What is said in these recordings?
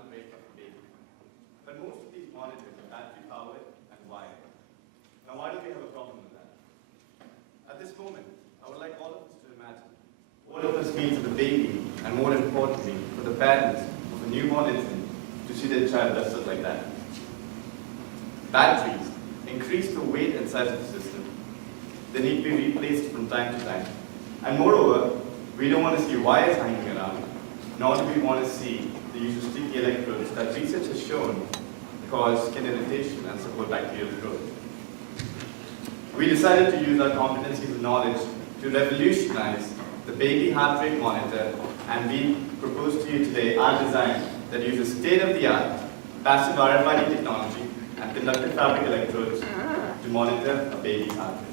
cradle rate of a baby. But most of these monitors are battery powered and wired. Now, why do we have a problem with that? At this moment, I would like all of us to imagine what it means for the baby, and more importantly, for the parents of a newborn infant to see their child just like that. Batteries increase the weight and size of the system. They need to be replaced from time to time. And moreover, we don't want to see wires hanging around, nor do we want to see the use of sticky electrodes that research has shown cause skin irritation and support bacterial growth. We decided to use our competencies and knowledge to revolutionize the baby heart rate monitor, and we propose to you today our design that uses state-of-the-art passive RFID technology and conductive fabric electrodes to monitor a baby's heart rate.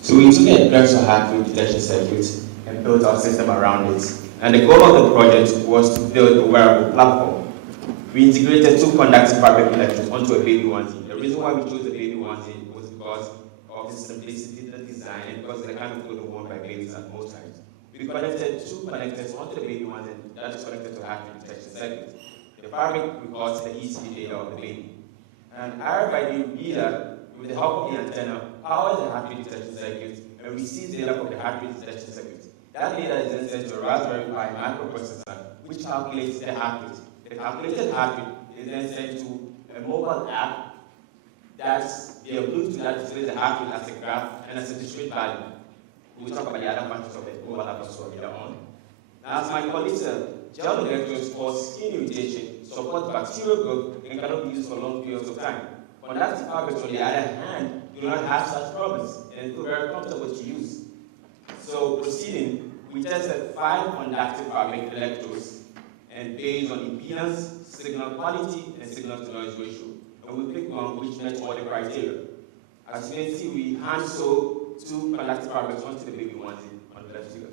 So we took a virtual heart rate detection circuit and built our system around it. And the goal of the project was to build a wearable platform. We integrated 2 conductive fabric electrodes onto a baby onesie. The reason why we chose the baby onesie was because of the simplicity of the design and because of the kind of clothing worn by babies at most times. We connected 2 connectors onto the baby onesie that is connected to a heart rate detection circuit. The fabric records the ECE data of the baby. And RFID reader, with the help of the antenna, powers the heart rate detection circuit and receives data from the heart rate detection circuit. That data is then sent to a Raspberry Pi microprocessor, which calculates the heart rate. The calculated heart rate is then sent to a mobile app that's the Bluetooth that displays the heart rate as a graph and as a discrete value. We'll talk about the other functions of it mobile app as well later on. Now, as my colleague said, gel electrodes cause skin irritation, support bacterial growth, and cannot be used for long periods of time. Conductive fabrics, on the other hand, do not have such problems and feel very comfortable to use. So proceeding, we tested 5 conductive fabric electrodes, and based on impedance, signal quality, and signal-to-noise ratio. And we picked one which met all the criteria. As you can see, we hand sew 2 conductive fabrics onto the baby onesie on the left figure.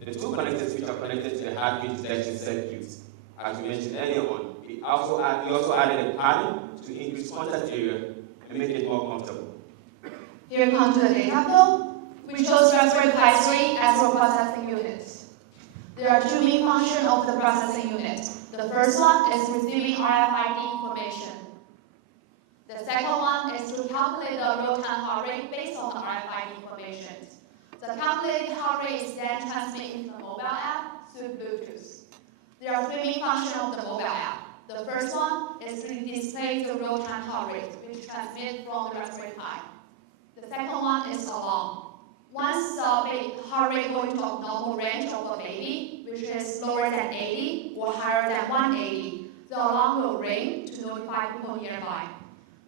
The 2 connectors which are connected to the heart rate detection circuits, as we mentioned earlier on, we also added a padding to increase contact area and make it more comfortable. Here comes the data flow. We chose Raspberry Pi 3 as our processing unit. There are 2 main functions of the processing unit. The first one is receiving RFID information. The second one is to calculate the real-time heart rate based on the RFID information. The calculated heart rate is then transmitted into the mobile app through Bluetooth. There are 3 main functions of the mobile app. The first one is to display the real-time heart rate, which transmits from the Raspberry Pi. The second one is alarm. Once the heart rate goes into a normal range of a baby, which is lower than 80 or higher than 180, the alarm will ring to notify people nearby.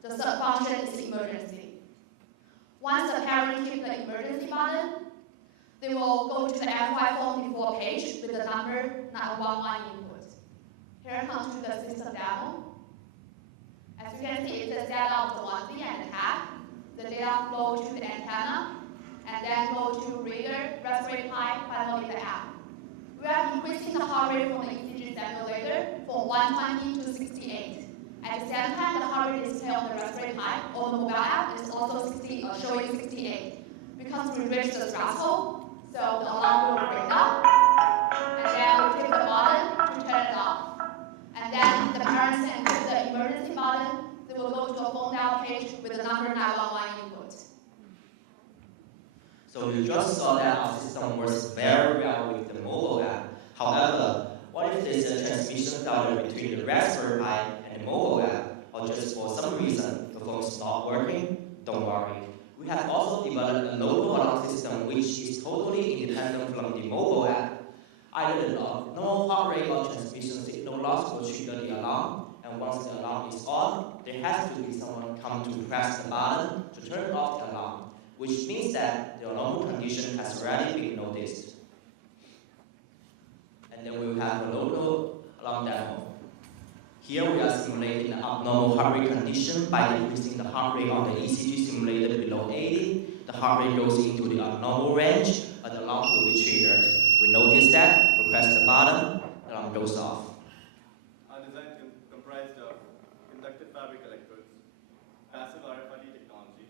The third function is emergency. Once the parent hits the emergency button, they will go to the RFID phone default page with the number 911 input. Here comes to the system demo. As you can see, it's the setup of the onesie and the hat. The data flow to the antenna, and then go to reader, Raspberry Pi, finally the app. We are increasing the heart rate from the ECG simulator from 120 to 68. At the same time, the heart rate display on the Raspberry Pi or the mobile app is also showing 68. Because we reached the threshold, so the alarm will ring up, and then we click the button to turn it off. And then the parents can click the emergency button. They will go to a phone dial page with the number 911 input. So you just saw that our system works very well with the mobile app. However, what if there's a transmission failure between the Raspberry Pi and the mobile app, or just for some reason the phone stopped working? Don't worry. We have also developed a local alarm system which is totally independent from the mobile app. Either the normal heart rate or transmission signal loss will trigger the alarm, and once the alarm is on, there has to be someone come to press the button to turn off the alarm, which means that the alarm condition has already been noticed. And then we will have a local alarm demo. Here we are simulating the abnormal heart rate condition by increasing the heart rate on the ECG simulator below 80. The heart rate goes into the abnormal range, and the alarm will be triggered. We notice that, we press the button, the alarm goes off. Our design comprised of conductive fabric electrodes, passive RFID technology,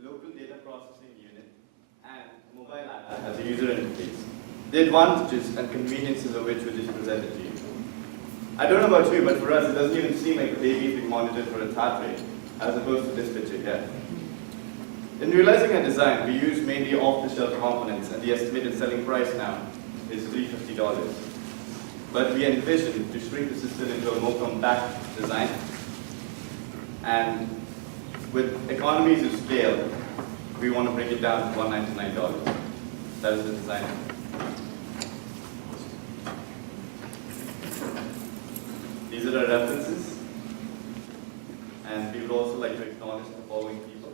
local data processing unit, and mobile app as a user interface. The advantages and conveniences of which we just presented to you. I don't know about you, but for us, it doesn't even seem like the baby is being monitored for its heart rate, as opposed to this picture here. In realizing our design, we use mainly off-the-shelf components, and the estimated selling price now is $350. But we envision to shrink the system into a more compact design, and with economies of scale, we want to break it down to $199. That is the design. These are our references, and we would also like to acknowledge the following people.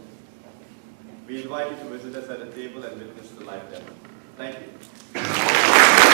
We invite you to visit us at a table and witness the live demo. Thank you.